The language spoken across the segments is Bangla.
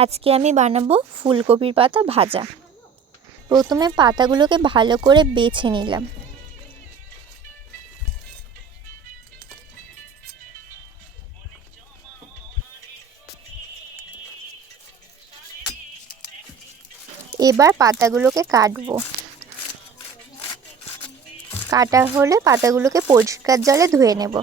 আজকে আমি বানাবো ফুলকপির পাতা ভাজা। প্রথমে পাতাগুলোকে ভালো করে বেছে নিলাম। এবার পাতাগুলোকে কাটবো। কাটা হলে পাতাগুলোকে পরিষ্কার জলে ধুয়ে নেব।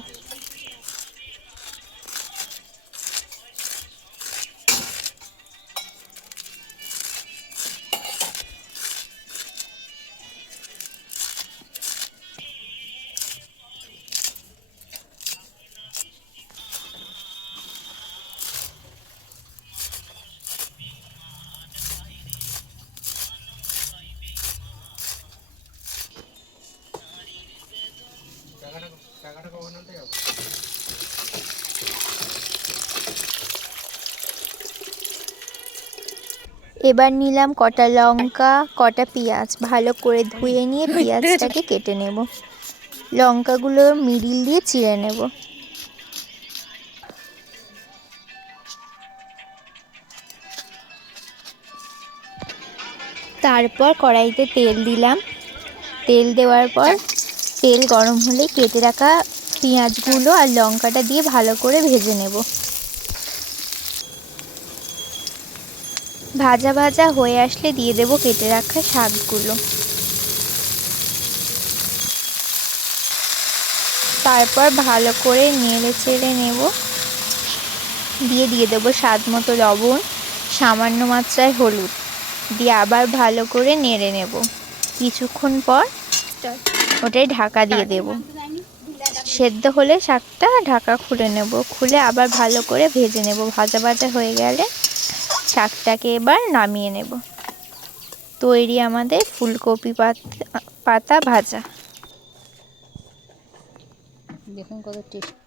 এবার নিলাম কটা লঙ্কা, কটা পেঁয়াজ। ভালো করে ধুয়ে নিয়ে পেঁয়াজটাকে কেটে নেব। লঙ্কাগুলো মিডিল দিয়ে চিড়ে নেব। তারপর কড়াইতে তেল দিলাম। তেল দেওয়ার পর তেল গরম হলে কেটে রাখা পেঁয়াজগুলো আর লঙ্কাটা দিয়ে ভালো করে ভেজে নেব। ভাজা ভাজা হয়ে আসলে দিয়ে দেব কেটে রাখা শাকগুলো। তারপর ভালো করে নেড়ে চেড়ে নেব। দিয়ে দেবো স্বাদ মতো লবণ, সামান্য মাত্রায় হলুদ দিয়ে আবার ভালো করে নেড়ে নেব। কিছুক্ষণ পর ওটাই ঢাকা দিয়ে দেব। সেদ্ধ হলে শাকটা ঢাকা খুলে নেব। খুলে আবার ভালো করে ভেজে নেব। ভাজা ভাজা হয়ে গেলে শাকটাকে এবার নামিয়ে নেব। তৈরি আমাদের ফুলকপি পাতা ভাজা। দেখুন কত টেস্টি।